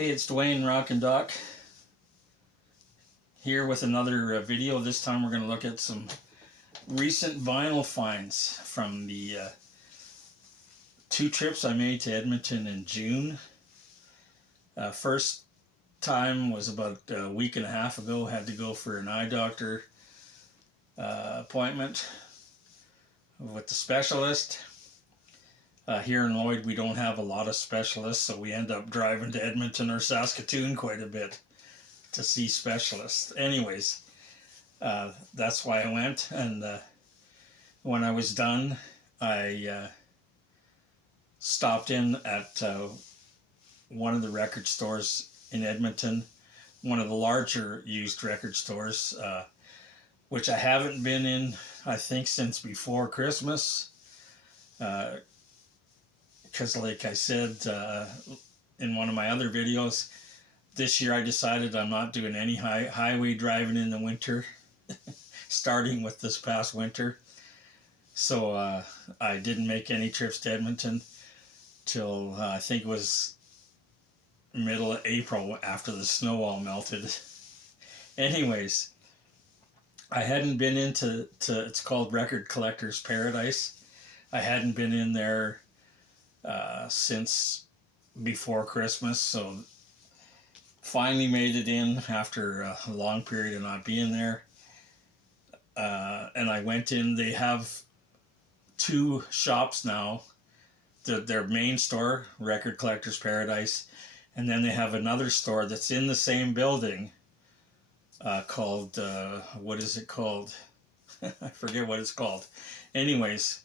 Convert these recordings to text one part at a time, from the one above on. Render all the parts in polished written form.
Hey, it's Dwayne Rock and Doc here with another video. This time we're going to look at some recent vinyl finds from the two trips I made to Edmonton in June. First time was about a week and a half ago. Had to go for an eye doctor appointment with the specialist. Here in Lloyd, we don't have a lot of specialists, so we end up driving to Edmonton or Saskatoon quite a bit to see specialists. Anyways, that's why I went, and when I was done, I stopped in at one of the record stores in Edmonton, one of the larger used record stores, which I haven't been in, I think, since before Christmas. Because like I said in one of my other videos, this year I decided I'm not doing any highway driving in the winter, starting with this past winter. So I didn't make any trips to Edmonton till I think it was middle of April after the snow all melted. Anyways, I hadn't been into it's called Record Collector's Paradise. I hadn't been in there since before Christmas, so finally made it in after a long period of not being there. And I went in. They have two shops now. Their main store, Record Collector's Paradise, and then they have another store that's in the same building called, what is it called? I forget what it's called. Anyways,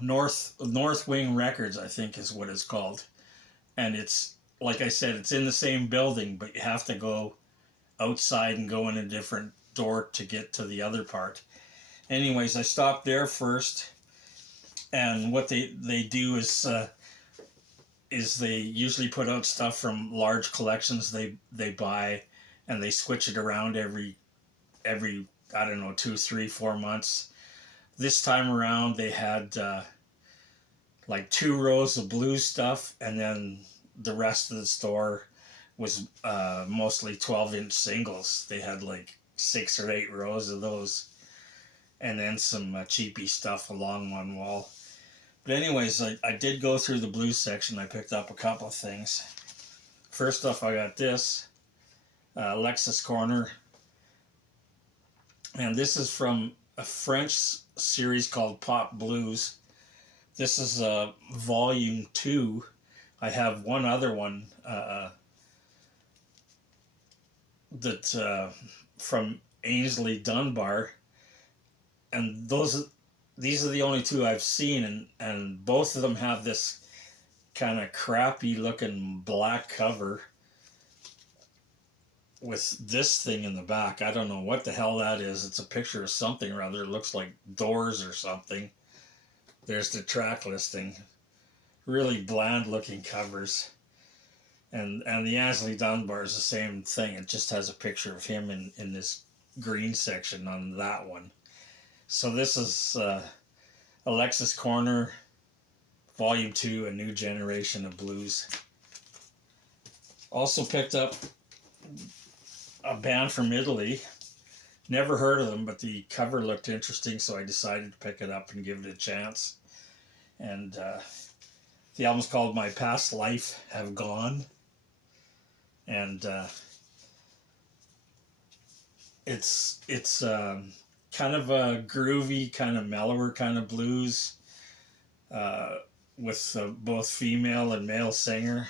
North Wing Records, I think is what it's called. And it's, like I said, it's in the same building, but you have to go outside and go in a different door to get to the other part. Anyways, I stopped there first, and what they do is they usually put out stuff from large collections they buy, and they switch it around every I don't know, 2, 3, 4 months. This time around, they had like 2 rows of blues stuff, and then the rest of the store was mostly 12-inch singles. They had like 6 or 8 rows of those, and then some cheapy stuff along one wall. But anyways, I did go through the blues section. I picked up a couple of things. First off, I got this Lexus Corner, and this is from a French series called Pop Blues. This is volume 2. I have one other one that from Ainsley Dunbar, and these are the only 2 I've seen, and both of them have this kind of crappy looking black cover with this thing in the back. I don't know what the hell that is. It's a picture of something or other. It looks like Doors or something. There's the track listing. Really bland looking covers. And the Ainsley Dunbar is the same thing. It just has a picture of him in this green section on that one. So this is Alexis Corner, Volume 2, A New Generation of Blues. Also picked up a band from Italy. Never heard of them, but the cover looked interesting, so I decided to pick it up and give it a chance. And the album's called My Past Life Have Gone. And it's kind of a groovy, kind of mellower kind of blues with both female and male singer.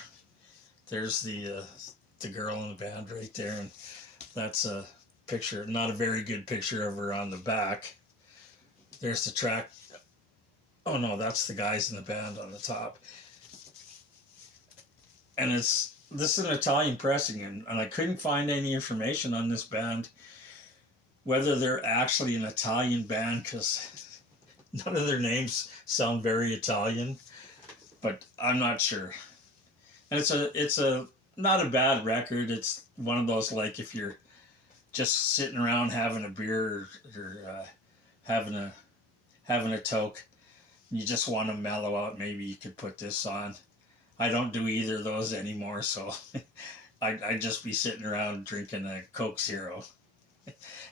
There's the girl in the band right there, and that's a picture, not a very good picture of her on the back. There's the track. Oh no, that's the guys in the band on the top. And this is an Italian pressing, and I couldn't find any information on this band, whether they're actually an Italian band, because none of their names sound very Italian, but I'm not sure. And it's a not a bad record. It's one of those, like, if you're just sitting around having a beer or having a toke, you just want to mellow out, maybe you could put this on. I don't do either of those anymore, so I'd just be sitting around drinking a Coke Zero.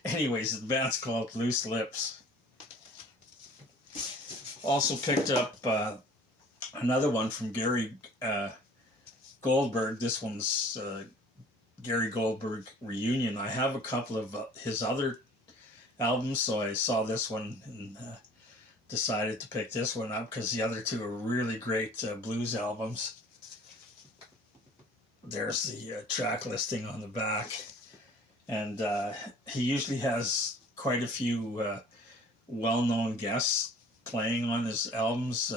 Anyways, the band's called Loose Lips. Also picked up another one from Gary Goldberg. This one's Gary Goldberg Reunion. I have a couple of his other albums, so I saw this one and decided to pick this one up because the other two are really great blues albums. There's the track listing on the back, and he usually has quite a few well-known guests playing on his albums.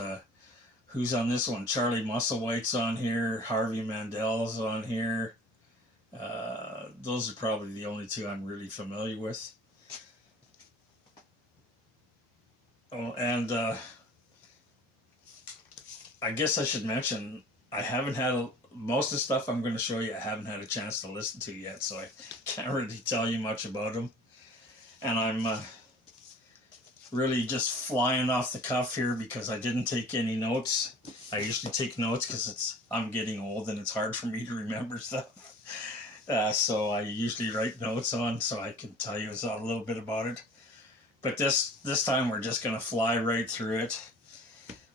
Who's on this one? Charlie Musselwhite's on here. Harvey Mandel's on here. Those are probably the only two I'm really familiar with. Oh, and I guess I should mention I haven't had most of the stuff I'm going to show you. I haven't had a chance to listen to yet, so I can't really tell you much about them. And I'm really just flying off the cuff here because I didn't take any notes. I usually take notes because I'm getting old and it's hard for me to remember stuff. So I usually write notes on so I can tell you a little bit about it. But this time we're just going to fly right through it.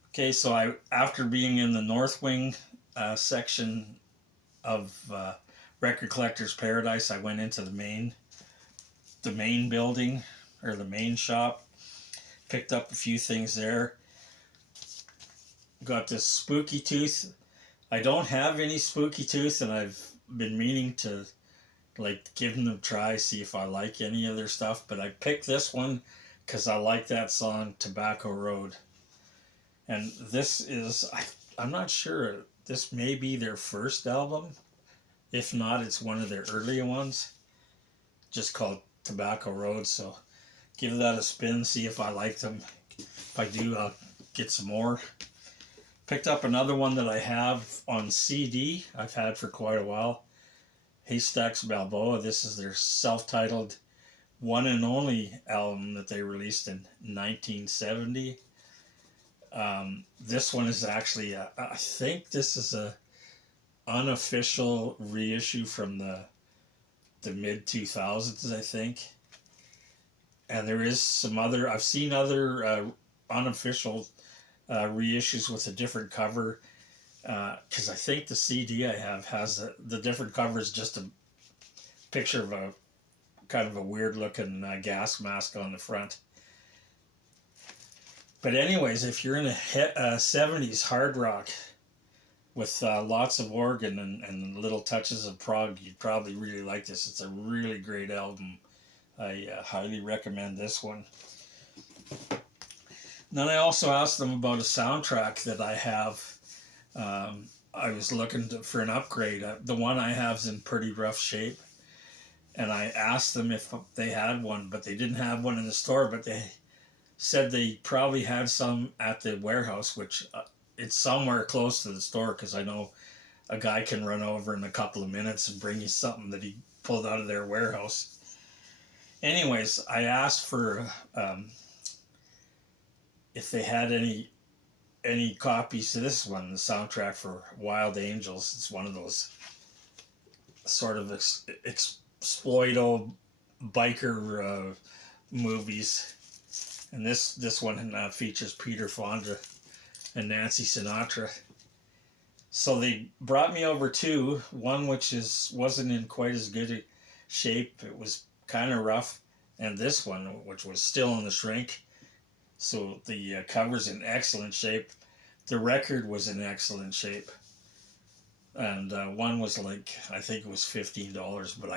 Okay, so after being in the North Wing section of Record Collector's Paradise, I went into the main building, or the main shop. Picked up a few things there. Got this Spooky Tooth. I don't have any Spooky Tooth, and I've been meaning to give them a try, see if I like any of their stuff. But I picked this one because I like that song, Tobacco Road. And this is, I'm not sure, this may be their first album. If not, it's one of their earlier ones, just called Tobacco Road. So give that a spin, see if I like them. If I do, I'll get some more. Picked up another one that I have on CD, I've had for quite a while. Haystacks Balboa. This is their self-titled one and only album that they released in 1970. This one is actually, I think this is a unofficial reissue from the mid-2000s, I think. And there is some other, I've seen other unofficial reissues with a different cover, because I think the CD I have has the different cover is just a picture of a kind of a weird looking gas mask on the front. But anyways, if you're in a 70s hard rock with lots of organ and little touches of prog, you'd probably really like this. It's a really great album. I highly recommend this one. Then I also asked them about a soundtrack that I have. I was looking for an upgrade. The one I have is in pretty rough shape. And I asked them if they had one, but they didn't have one in the store. But they said they probably had some at the warehouse, which it's somewhere close to the store, because I know a guy can run over in a couple of minutes and bring you something that he pulled out of their warehouse. Anyways, I asked for if they had any copies of this one, the soundtrack for Wild Angels. It's one of those sort of exploito biker movies. And this one features Peter Fonda and Nancy Sinatra. So they brought me over two. One which wasn't in quite as good a shape. It was kind of rough. And this one, which was still in the shrink. So the cover's in excellent shape. The record was in excellent shape. And one was I think it was $15, but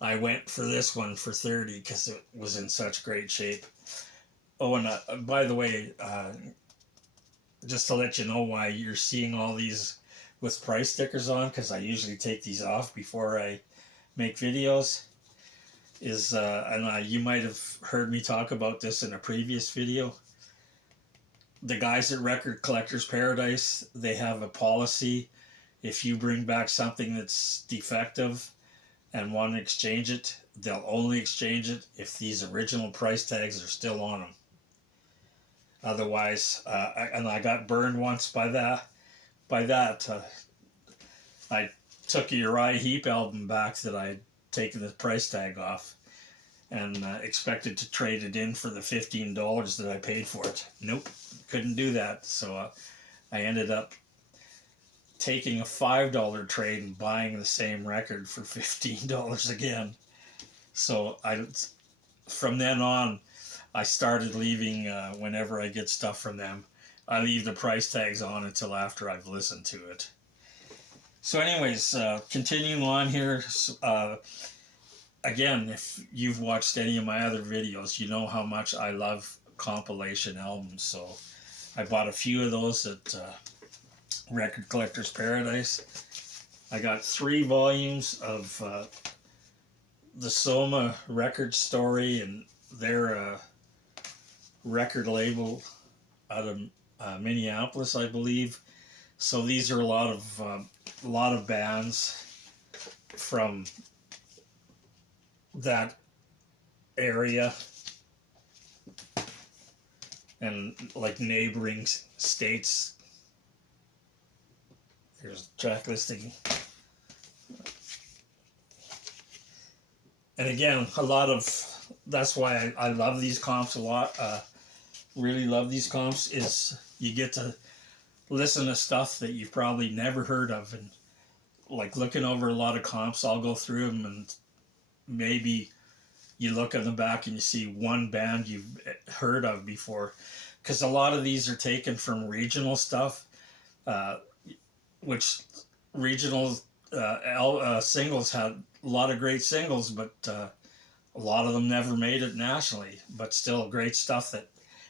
I went for this one for $30 because it was in such great shape. Oh, and by the way, just to let you know why you're seeing all these with price stickers on, because I usually take these off before I make videos, is, and you might have heard me talk about this in a previous video, the guys at Record Collector's Paradise, they have a policy. If you bring back something that's defective and want to exchange it, they'll only exchange it if these original price tags are still on them. Otherwise, I got burned once by that. by that, I took a Uriah Heep album back that I had taken the price tag off, and expected to trade it in for the $15 that I paid for it. Nope, couldn't do that. So I ended up taking a $5 trade and buying the same record for $15 again. So from then on, I started leaving, whenever I get stuff from them, I leave the price tags on until after I've listened to it. So anyways, continuing on here, again, if you've watched any of my other videos, you know how much I love compilation albums. So I bought a few of those at Record Collector's Paradise. I got 3 volumes of the Soma record story and their record label out of Minneapolis, I believe. So these are a lot of bands from that area and like neighboring states. Here's a track listing. And again, that's why I love these comps a lot. Really love these comps, is you get to listen to stuff that you've probably never heard of. And like looking over a lot of comps, I'll go through them and maybe you look on the back and you see one band you've heard of before. Because a lot of these are taken from regional stuff, which regional singles had a lot of great singles, but a lot of them never made it nationally, but still great stuff,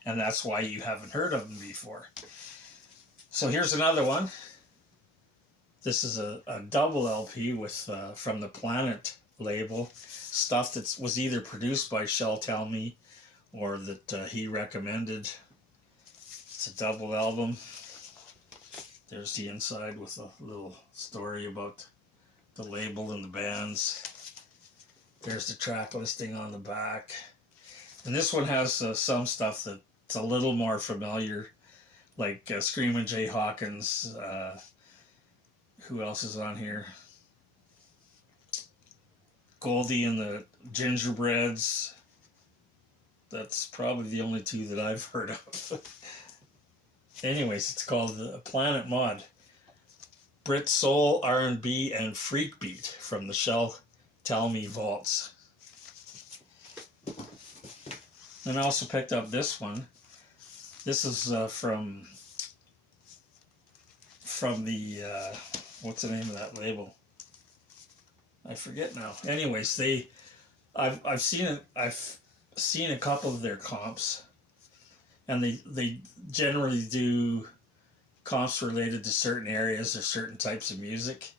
and that's why you haven't heard of them before. So here's another one. This is a double LP with from the Planet label, stuff that was either produced by Shell Tell Me or that he recommended. It's a double album. There's the inside with a little story about the label and the bands. There's the track listing on the back. And this one has some stuff that's a little more familiar, like Screamin' Jay Hawkins. Who else is on here? Goldie and the Gingerbreads. That's probably the only 2 that I've heard of. Anyways, it's called the Planet Mod. Brit Soul, R&B, and Freak Beat from the Shell Tell Me vaults. And I also picked up this one. This is from the what's the name of that label? I forget now. Anyways, I've seen a couple of their comps, and they generally do comps related to certain areas or certain types of music,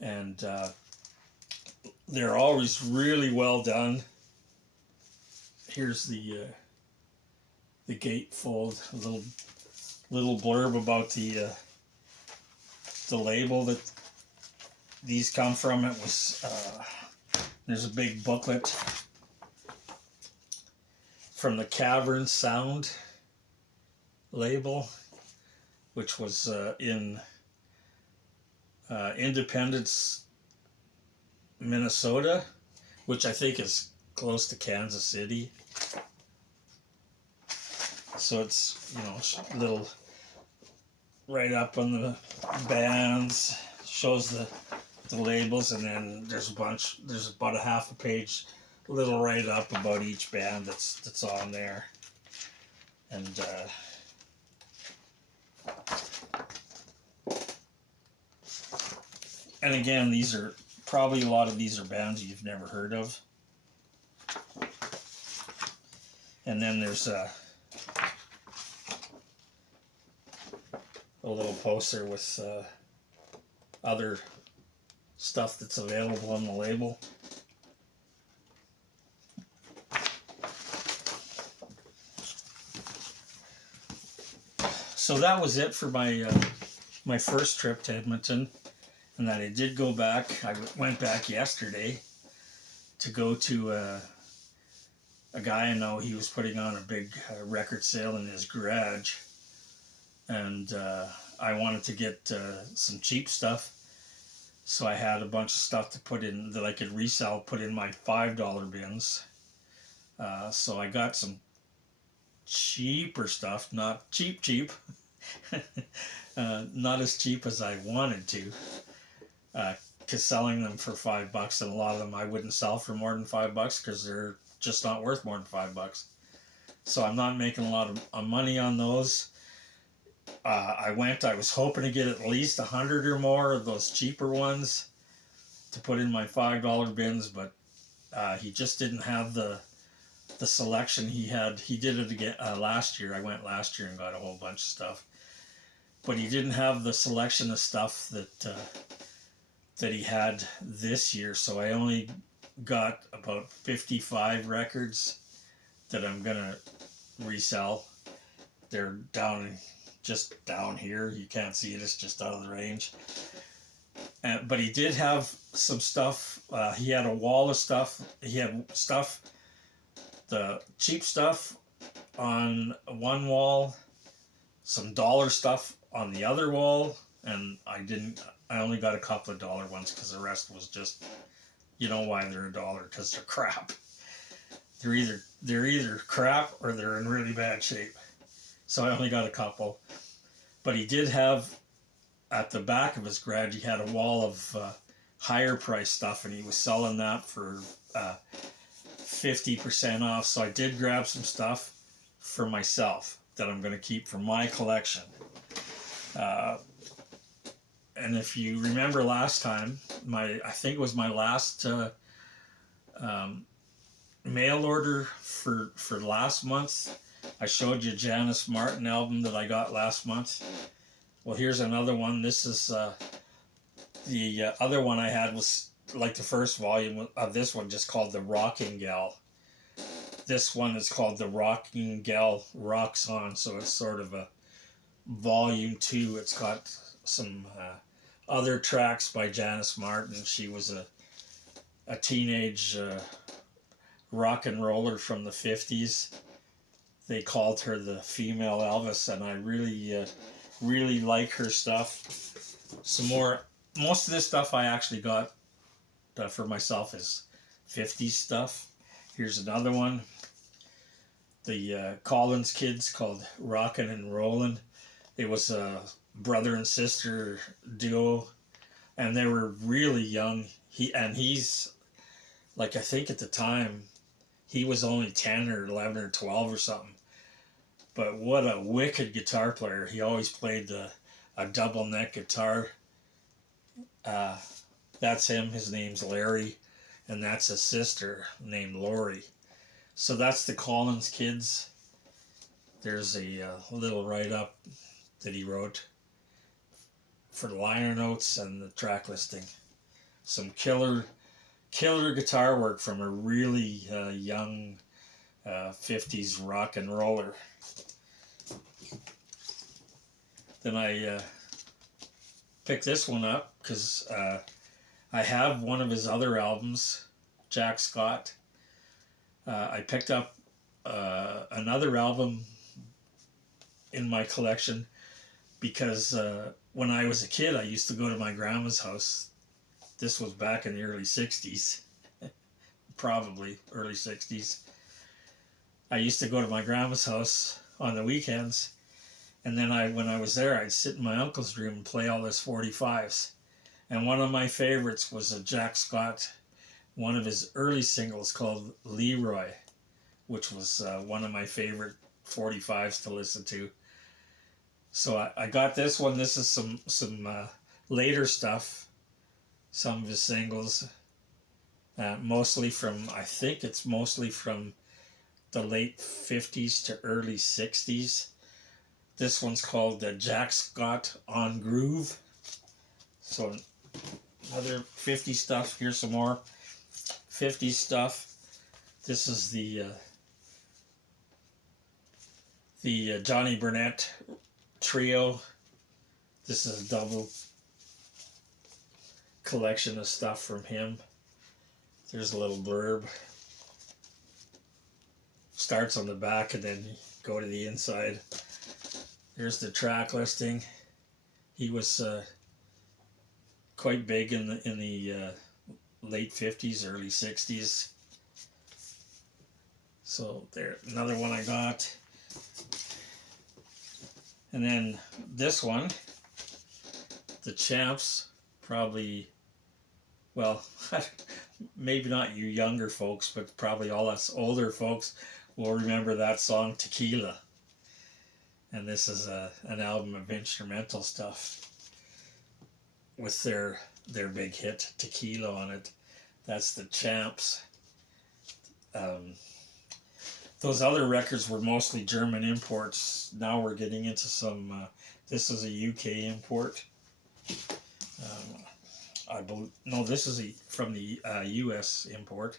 and they're always really well done. Here's the gatefold, a little blurb about the label that these come from. It was there's a big booklet from the Cavern Sound label, which was in Independence, Minnesota, which I think is close to Kansas City. So it's, a little right up on the bands, shows the labels, and then there's about a half a page little write up about each band that's on there. And again, these are probably, a lot of these are bands you've never heard of. And then there's a little poster with other stuff that's available on the label. So that was it for my first trip to Edmonton, and then I did go back. I went back yesterday to go to a guy I know. He was putting on a big record sale in his garage, and I wanted to get some cheap stuff. So I had a bunch of stuff to put in that I could resell, put in my $5 bins. So I got some cheaper stuff, not cheap, not as cheap as I wanted to, because selling them for $5, and a lot of them I wouldn't sell for more than $5 because they're just not worth more than $5. So I'm not making a lot of money on those. I was hoping to get at least 100 or more of those cheaper ones to put in my $5 bins, but he just didn't have the selection he had. He did it again last year. I went last year and got a whole bunch of stuff, but he didn't have the selection of stuff that he had this year. So I only got about 55 records that I'm gonna resell. They're just down here. You can't see it. It's just out of the range. But he did have some stuff. He had a wall of stuff. He had stuff, the cheap stuff on one wall, some dollar stuff on the other wall, and I only got a couple of dollar ones because the rest was just, you know why they're $1, because they're crap. They're either crap or they're in really bad shape. So I only got a couple. But he did have, at the back of his garage, he had a wall of higher price stuff, and he was selling that for 50% off. So I did grab some stuff for myself that I'm going to keep for my collection. And if you remember last time, I think it was my last mail order for last month. I showed you Janis Martin album that I got last month. Well, here's another one. This is the other one I had was like the first volume of this one, just called The Rocking Gal. This one is called The Rocking Gal Rocks On, so it's sort of a volume 2. It's got some other tracks by Janis Martin. She was a teenage rock and roller from the 50s. They called her the female Elvis, and I really like her stuff. Most of this stuff I actually got for myself is 50s stuff. Here's another one. The Collins Kids, called Rockin' and Rollin'. It was a brother and sister duo, and they were really young. He's like, I think at the time he was only 10 or 11 or 12 or something. But what a wicked guitar player. He always played a double neck guitar. That's him. His name's Larry. And that's his sister named Lori. So that's the Collins Kids. There's a little write-up that he wrote for the liner notes and the track listing. Some killer guitar work from a really young 50s rock and roller. Then I picked this one up because I have one of his other albums, Jack Scott. I picked up another album in my collection because when I was a kid, I used to go to my grandma's house. This was back in the early 60s, probably early 60s. I used to go to my grandma's house on the weekends, and then when I was there, I'd sit in my uncle's room and play all his 45s. And one of my favorites was a Jack Scott, one of his early singles called Leroy, which was one of my favorite 45s to listen to. So I got this one. This is some later stuff, some of his singles, mostly from, I think it's mostly from the late 50s to early 60s. This one's called Jack Scott on Groove. So another 50 stuff. Here's some more 50 stuff. This is the Johnny Burnett trio. This is a double collection of stuff from him. There's a little blurb. Starts on the back and then go to the inside. Here's the track listing. He was quite big in the late 50s, early 60s. So there, another one I got. And then this one, the Champs, probably, well, maybe not you younger folks, but probably all us older folks will remember that song, Tequila. And this is an album of instrumental stuff with their big hit, Tequila, on it. That's the Champs. Those other records were mostly German imports. Now we're getting into some, this is a UK import. I believe, no, this is from the US import.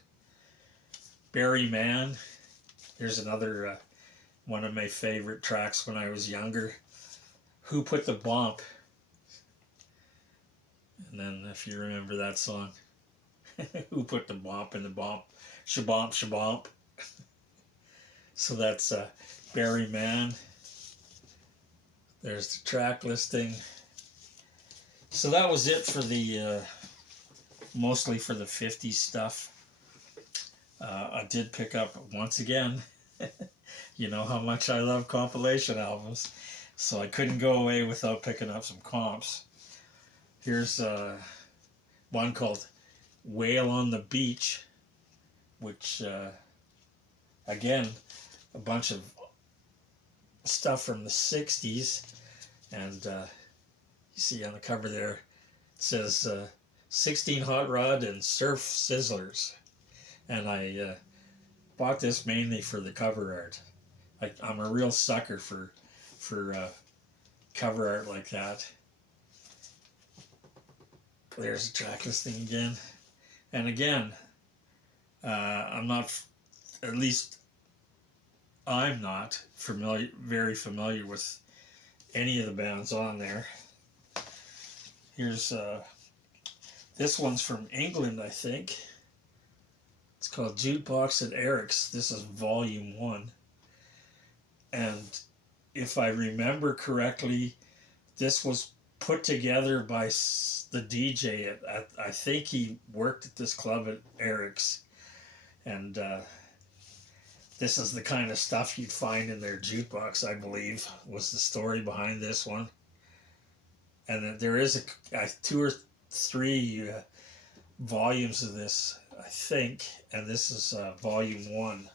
Barry Mann. Here's another one of my favorite tracks when I was younger. Who Put the Bomp? And then if you remember that song. Who put the bomp in the bomp? Shabomp, shabomp. So that's Barry Mann. There's the track listing. So that was it for the, mostly for the 50s stuff. I did pick up, once again, you know how much I love compilation albums. So I couldn't go away without picking up some comps. Here's one called Whale on the Beach, which, again, a bunch of stuff from the 60s. And you see on the cover there, it says 16 Hot Rod and Surf Sizzlers. And I bought this mainly for the cover art. I'm a real sucker for cover art like that. There's the track listing again. And again, I'm not, at least I'm not very familiar with any of the bands on there. Here's, this one's from England, I think. It's called Jukebox at Eric's. This is volume 1. And if I remember correctly, this was put together by the DJ I think he worked at this club at Eric's. And this is the kind of stuff you'd find in their jukebox, I believe, was the story behind this one. And there is a 2 or 3 volumes of this, I think, and this is volume 1.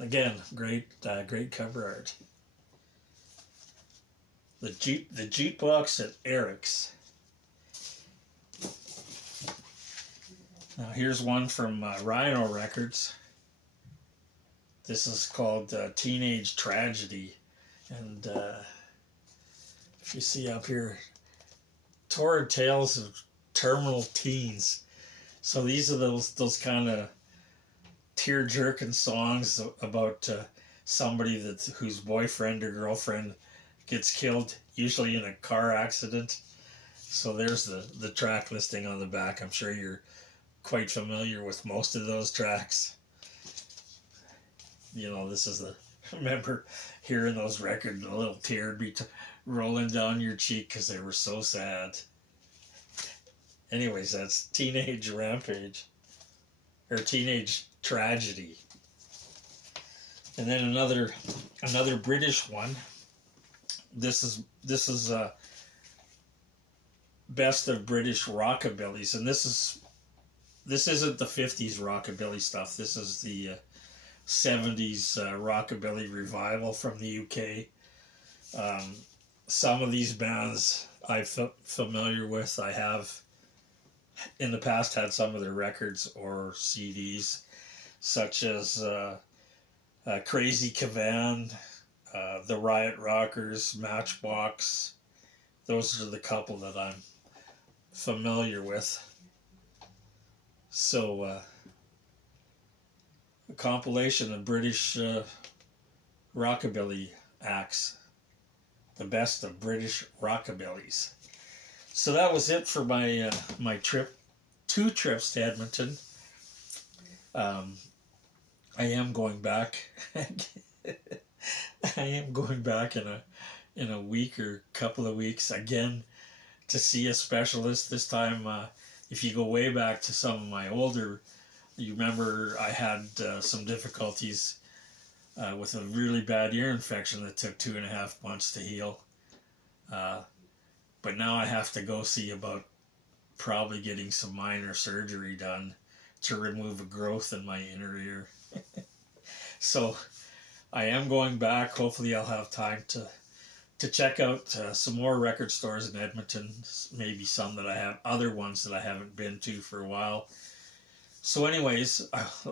Again, great cover art. The Jukebox at Eric's. Now here's one from Rhino Records. This is called Teenage Tragedy, and if you see up here, Torrid Tales of Terminal Teens. So these are those kind of tear-jerking songs about somebody whose boyfriend or girlfriend gets killed, usually in a car accident. So there's the track listing on the back. I'm sure you're quite familiar with most of those tracks. You know, this is remember hearing those records, a little tear would be rolling down your cheek because they were so sad. Anyways, that's Teenage Rampage, or Teenage Tragedy. And then another British one. This is Best of British Rockabillys, and this isn't the 50s rockabilly stuff. This is the 70s rockabilly revival from the UK. Some of these bands I'm familiar with. I have in the past had some of their records or CDs, such as Crazy Cavan, the Riot Rockers, Matchbox. Those are the couple that I'm familiar with. So a compilation of British rockabilly acts, the best of British rockabillys. So that was it for my my trip, 2 trips to Edmonton. I am going back I am going back in a week or couple of weeks again to see a specialist. This time, if you go way back to some of my older, you remember I had some difficulties with a really bad ear infection that took 2.5 months to heal. Uh, but now I have to go see about probably getting some minor surgery done to remove a growth in my inner ear. So I am going back. Hopefully, I'll have time to check out some more record stores in Edmonton. Maybe some that I have, other ones that I haven't been to for a while. So, anyways,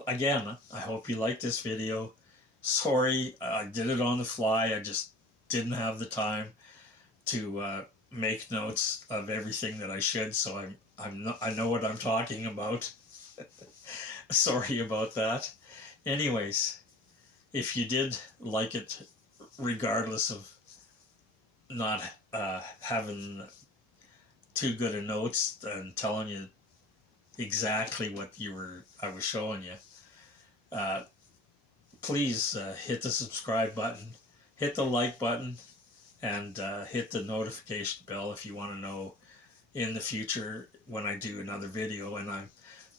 again, I hope you like this video. Sorry, I did it on the fly. I just didn't have the time to make notes of everything that I should. So I know what I'm talking about. Sorry about that. Anyways, if you did like it, regardless of not having too good of notes and telling you exactly what I was showing you, please hit the subscribe button, hit the like button, and hit the notification bell if you want to know in the future when I do another video. And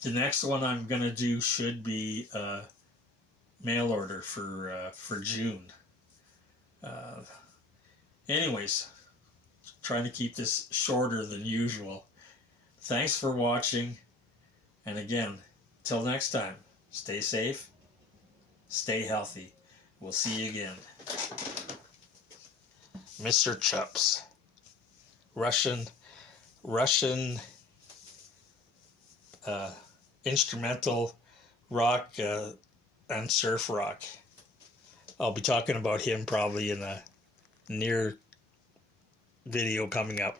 the next one I'm gonna do should be mail order for June. Uh, anyways, trying to keep this shorter than usual. Thanks for watching, and again, till next time, stay safe, stay healthy. We'll see you again. Mr. Chups, Russian instrumental rock and surf rock. I'll be talking about him probably in a near video coming up.